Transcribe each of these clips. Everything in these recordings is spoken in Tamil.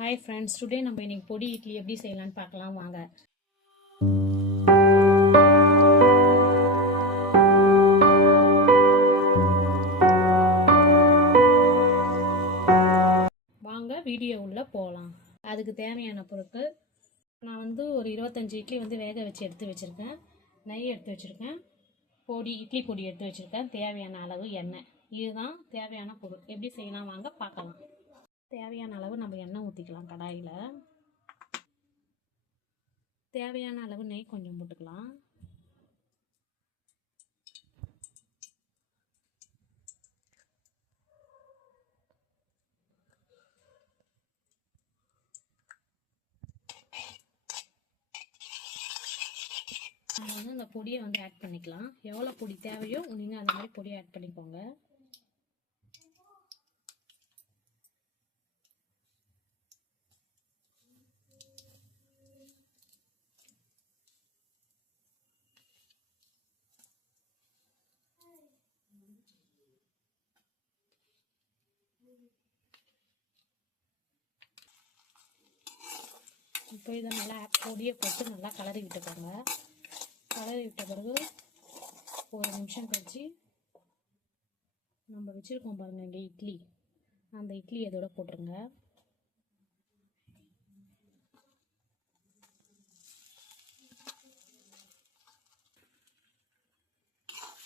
ஹாய் ஃப்ரெண்ட்ஸ், டுடே நம்ம இன்னைக்கு பொடி இட்லி எப்படி செய்யலாம்னு பார்க்கலாம் வாங்க. வாங்க வீடியோ உள்ள போகலாம். அதுக்கு தேவையான பொருட்கள் நான் ஒரு 25 இட்லி வேக வச்சு எடுத்து வச்சுருக்கேன். நெய் எடுத்து வச்சுருக்கேன். இட்லி பொடி எடுத்து வச்சுருக்கேன். தேவையான அளவு எண்ணெய். இதுதான் தேவையான பொருள். எப்படி செய்யலாம் வாங்க பார்க்கலாம். தேவையான அளவு நம்ம எண்ணெய் ஊற்றிக்கலாம். கடாயில் தேவையான அளவு நெய் கொஞ்சம் போட்டுக்கலாம். நம்ம இந்த பொடியை ஆட் பண்ணிக்கலாம். எவ்வளோ பொடி தேவையோ நீங்கள் அந்த மாதிரி பொடியை ஆட் பண்ணிக்கோங்க. இப்போ இதை நல்லா பொடியை போட்டு நல்லா கலரி விட்டுக்கோங்க. கலரி விட்ட பிறகு ஒரு நிமிஷம் கழிச்சு நம்ம வச்சுருக்கோம் பாருங்கள் இங்கே இட்லி, அந்த இட்லி அதோட போட்டுருங்க.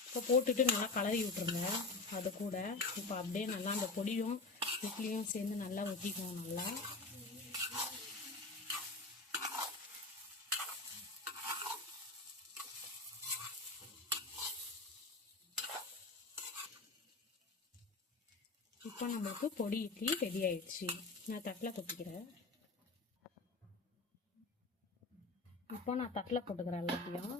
இப்போ போட்டுட்டு நல்லா கலரி விட்டுருங்க. அது கூட இப்போ அப்படியே நல்லா அந்த பொடியும் இட்லியும் சேர்ந்து நல்லா ஒட்டிக்கும். நல்லா இப்போ நம்மளுக்கு பொடி இட்லி ரெடி ஆயிடுச்சு. நான் தட்டில் கொட்டிக்கிறேன். இப்போ நான் தட்டில் போட்டுக்கிறேன் எல்லாத்தையும்.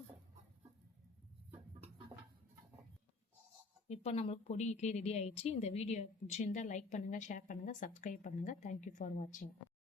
இப்போ நம்மளுக்கு பொடி இட்லி ரெடி ஆயிடுச்சு. இந்த வீடியோ பிடிச்சிருந்தால் லைக் பண்ணுங்கள், ஷேர் பண்ணுங்கள், சப்ஸ்கிரைப் பண்ணுங்கள். தேங்க்யூ ஃபார் வாட்சிங்.